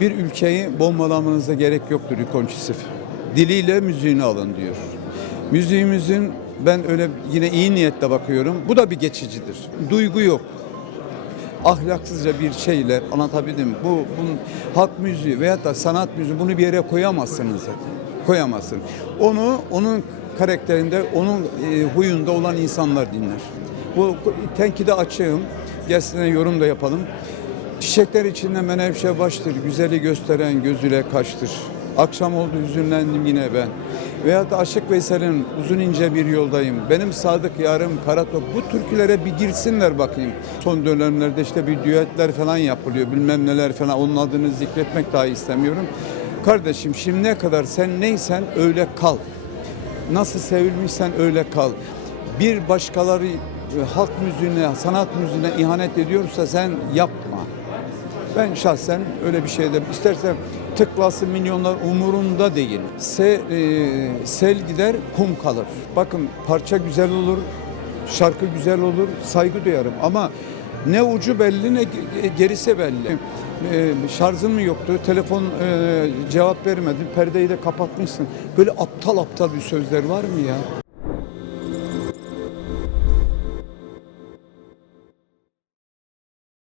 Bir ülkeyi bombalamanıza gerek yoktur İkonçisif. Diliyle müziğini alın diyor. Müziğimizin ben öyle yine iyi niyetle bakıyorum. Bu da bir geçicidir. Duygu yok ahlaksızca bir şeyler anlatabildim. Bu bunun halk müziği veyahut da sanat müziği bunu bir yere koyamazsınız zaten. Koyamazsın. Onu onun karakterinde, onun e, huyunda olan insanlar dinler. Bu tenkide açığım. Gelsinler yorum da yapalım. Çiçekler içinde menevşe baştır. Güzeli gösteren gözüyle kaçtır. Akşam oldu hüzünlendim yine ben. Veyahut da Aşık Veysel'in uzun ince bir yoldayım. Benim sadık yarım Karatok. Bu türkülere bir girsinler bakayım. Son dönemlerde işte bir düetler falan yapılıyor. Bilmem neler falan. Onun adını zikretmek dahi istemiyorum. Kardeşim şimdiye kadar sen neysen öyle kal. Nasıl sevilmişsen öyle kal. Bir başkaları e, halk müziğine, sanat müziğine ihanet ediyorsa sen yapma. Ben şahsen öyle bir şeyde istersen tıklasın milyonlar umurumda değil. Se, e, sel gider kum kalır. Bakın parça güzel olur, şarkı güzel olur, saygı duyarım ama ne ucu belli ne ge- gerisi belli. E, şarjın mı yoktu, telefon e, cevap vermedi, perdeyi de kapatmışsın. Böyle aptal aptal bir sözler var mı ya?